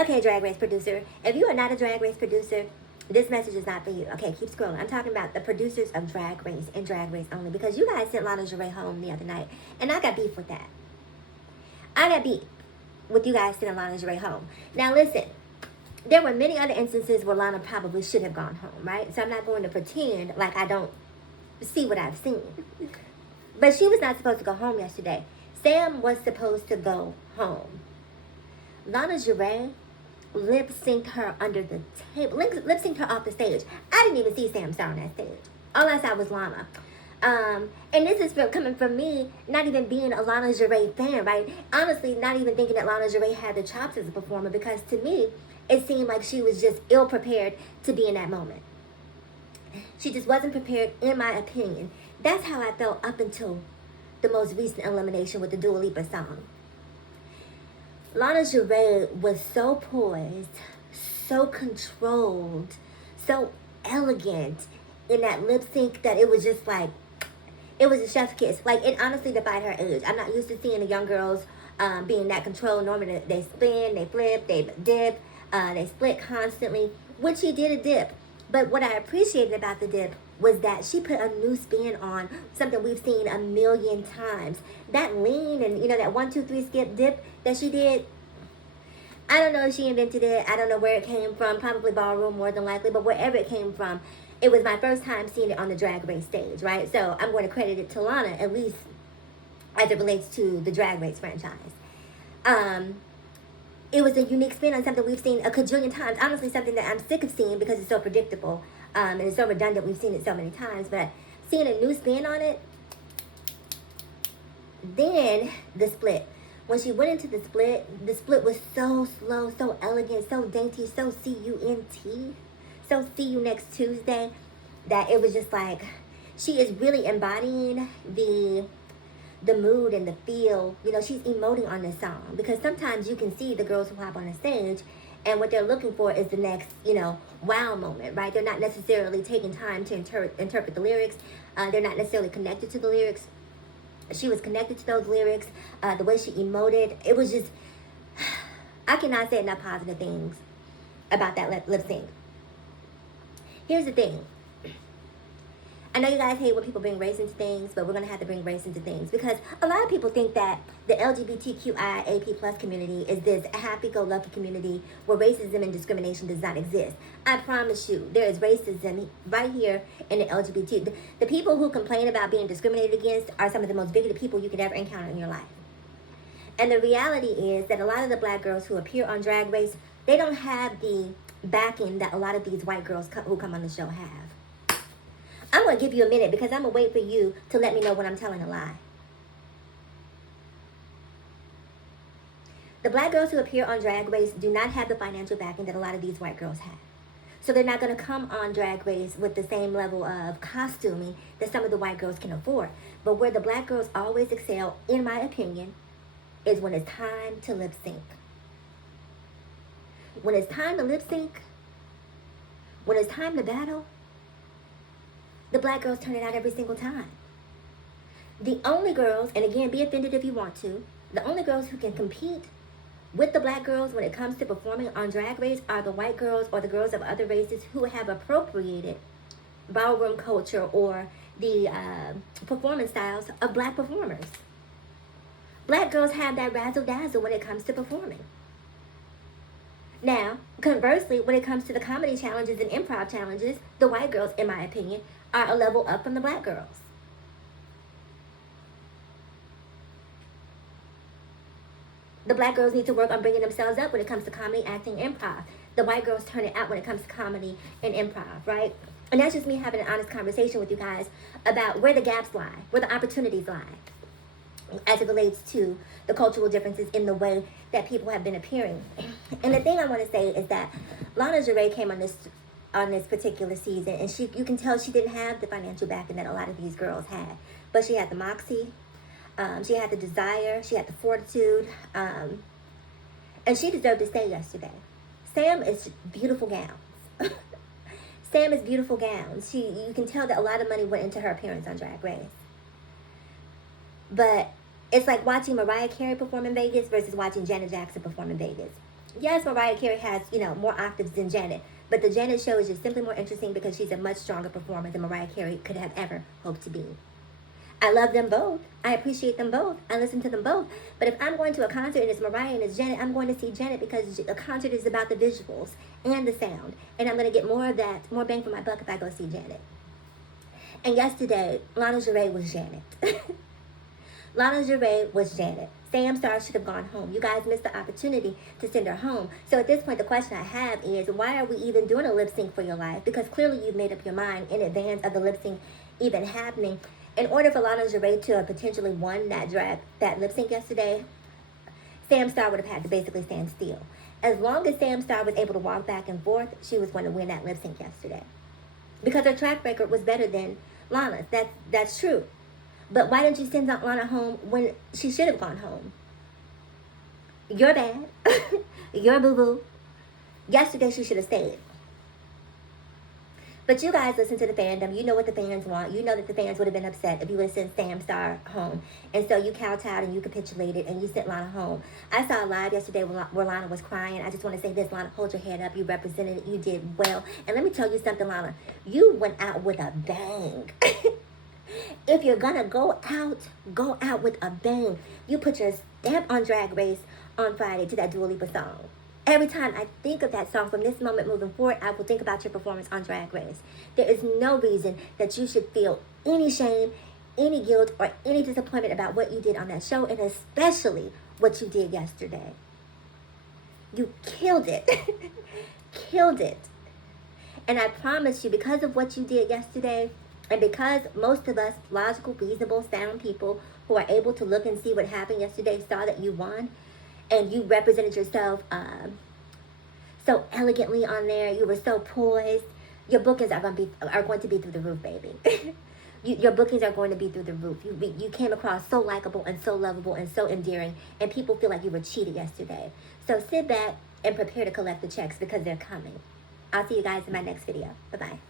Okay, Drag Race producer. If you are not a Drag Race producer, this message is not for you. Okay, keep scrolling. I'm talking about the producers of Drag Race and Drag Race only, because you guys sent Lana JaRae home the other night, and I got beef with that. I got beef with you guys sending Lana JaRae home. Now listen, there were many other instances where Lana probably should have gone home, right? So I'm not going to pretend like I don't see what I've seen. But she was not supposed to go home yesterday. Sam was supposed to go home. Lana JaRae lip synced her under the table, lip synced her off the stage. I didn't even see Sam star on that stage. All I saw was Lana. And this is coming from me, not even being a Lana JaRae fan, right? Honestly, not even thinking that Lana JaRae had the chops as a performer, because to me, it seemed like she was just ill-prepared to be in that moment. She just wasn't prepared, in my opinion. That's how I felt up until the most recent elimination with the Dua Lipa song. Lana JaRae was so poised, so controlled, so elegant in that lip sync that it was just like, it was a chef's kiss. Like, it honestly defied her age. I'm not used to seeing the young girls being that controlled. Normally they spin, they flip, they dip, they split constantly, which she did a dip. But what I appreciated about the dip was that she put a new spin on something we've seen a million times. That lean and, that 1, 2, 3 skip dip that she did, I don't know if she invented it. I don't know where it came from. Probably ballroom, more than likely. But wherever it came from, it was my first time seeing it on the Drag Race stage, right? So I'm going to credit it to Lana, at least as it relates to the Drag Race franchise. It was a unique spin on something we've seen a cajillion times. Honestly, something that I'm sick of seeing because it's so predictable and it's so redundant. We've seen it so many times. But seeing a new spin on it, then the split. When she went into the split was so slow, so elegant, so dainty, so C-U-N-T, so see you next Tuesday, that it was just like, she is really embodying the mood and the feel. She's emoting on this song, because sometimes you can see the girls who hop on the stage and what they're looking for is the next, wow moment, right? They're not necessarily taking time to interpret the lyrics. They're not necessarily connected to the lyrics. She was connected to those lyrics. The way she emoted, it was just, I cannot say enough positive things about that lip sync. Here's the thing. I know you guys hate when people bring race into things, but we're going to have to bring race into things, because a lot of people think that the LGBTQIAP+ community is this happy-go-lucky community where racism and discrimination does not exist. I promise you, there is racism right here in the LGBT. The people who complain about being discriminated against are some of the most bigoted people you could ever encounter in your life. And the reality is that a lot of the black girls who appear on Drag Race, they don't have the backing that a lot of these white girls who come on the show have. I'm going to give you a minute, because I'm going to wait for you to let me know when I'm telling a lie. The black girls who appear on Drag Race do not have the financial backing that a lot of these white girls have. So they're not going to come on Drag Race with the same level of costuming that some of the white girls can afford. But where the black girls always excel, in my opinion, is when it's time to lip sync. When it's time to lip sync, when it's time to battle, the black girls turn it out every single time. The only girls, and again, be offended if you want to, the only girls who can compete with the black girls when it comes to performing on Drag Race are the white girls or the girls of other races who have appropriated ballroom culture or the performance styles of black performers. Black girls have that razzle-dazzle when it comes to performing. Now, conversely, when it comes to the comedy challenges and improv challenges, the white girls, in my opinion, are a level up from the black girls. The black girls need to work on bringing themselves up when it comes to comedy, acting, improv. The white girls turn it out when it comes to comedy and improv, right? And that's just me having an honest conversation with you guys about where the gaps lie, where the opportunities lie, as it relates to the cultural differences in the way that people have been appearing. And the thing I want to say is that Lana JaRae came on this particular season, and you can tell she didn't have the financial backing that a lot of these girls had. But she had the moxie, she had the desire, she had the fortitude, and she deserved to stay yesterday. Sam is beautiful gowns. Sam is beautiful gowns. You can tell that a lot of money went into her appearance on Drag Race. But it's like watching Mariah Carey perform in Vegas versus watching Janet Jackson perform in Vegas. Yes, Mariah Carey has, more octaves than Janet. But the Janet show is just simply more interesting because she's a much stronger performer than Mariah Carey could have ever hoped to be. I love them both. I appreciate them both. I listen to them both. But if I'm going to a concert and it's Mariah and it's Janet, I'm going to see Janet because a concert is about the visuals and the sound. And I'm going to get more of that, more bang for my buck if I go see Janet. And yesterday, Lana JaRae was Janet. Lana JaRae was Janet. Sam Starr should have gone home. You guys missed the opportunity to send her home. So at this point, the question I have is, why are we even doing a lip sync for your life? Because clearly you've made up your mind in advance of the lip sync even happening. In order for Lana JaRae to have potentially won that lip sync yesterday, Sam Starr would have had to basically stand still. As long as Sam Starr was able to walk back and forth, she was going to win that lip sync yesterday. Because her track record was better than Lana's. That's true. But why didn't you send Lana home when she should have gone home? You're bad. You're boo-boo. Yesterday she should have stayed. But you guys listen to the fandom. You know what the fans want. You know that the fans would have been upset if you would have sent Sam Starr home. And so you kowtowed and you capitulated and you sent Lana home. I saw a live yesterday where Lana was crying. I just want to say this, Lana, hold your head up. You represented it. You did well. And let me tell you something, Lana. You went out with a bang. If you're going to go out with a bang. You put your stamp on Drag Race on Friday to that Dua Lipa song. Every time I think of that song from this moment moving forward, I will think about your performance on Drag Race. There is no reason that you should feel any shame, any guilt, or any disappointment about what you did on that show, and especially what you did yesterday. You killed it. Killed it. And I promise you, because of what you did yesterday, and because most of us logical, reasonable, sound people who are able to look and see what happened yesterday saw that you won, and you represented yourself so elegantly on there. You were so poised. Your bookings are going to be through the roof, baby. Your bookings are going to be through the roof. You came across so likable and so lovable and so endearing, and people feel like you were cheated yesterday. So sit back and prepare to collect the checks because they're coming. I'll see you guys in my next video. Bye-bye.